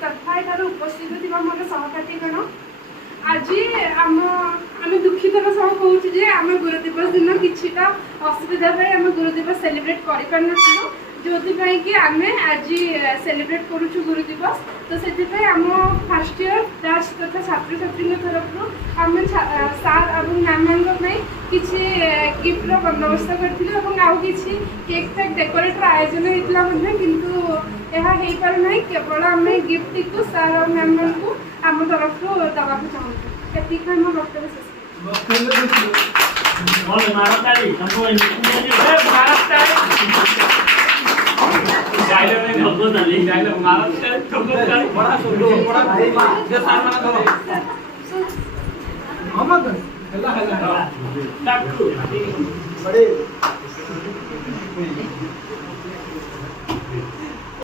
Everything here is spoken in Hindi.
तथा एठार उपस्थित थिबा मोर सहपाठीगण आज आम दुखितर सह कहूँ जे आम गुरु दिवस दिन किछिटा असुविधा आम गुरु दिवस सेलिब्रेट कर जो कि आम आज सेलिब्रेट करूँ गुरु दिवस तो से आम फर्स्ट इयर बैच तथा छात्र छात्री तरफ आम सार और मैम किसी गिफ्ट बंदोबस्त करूँ आउ कि केक फेक डेकोरेटर आयोजन होता किंतु यह हो पारना केवल आम गिफ्ट को सार और मैम को आम तरफ दवा चाहूँ ये आम वक्तव्य शेष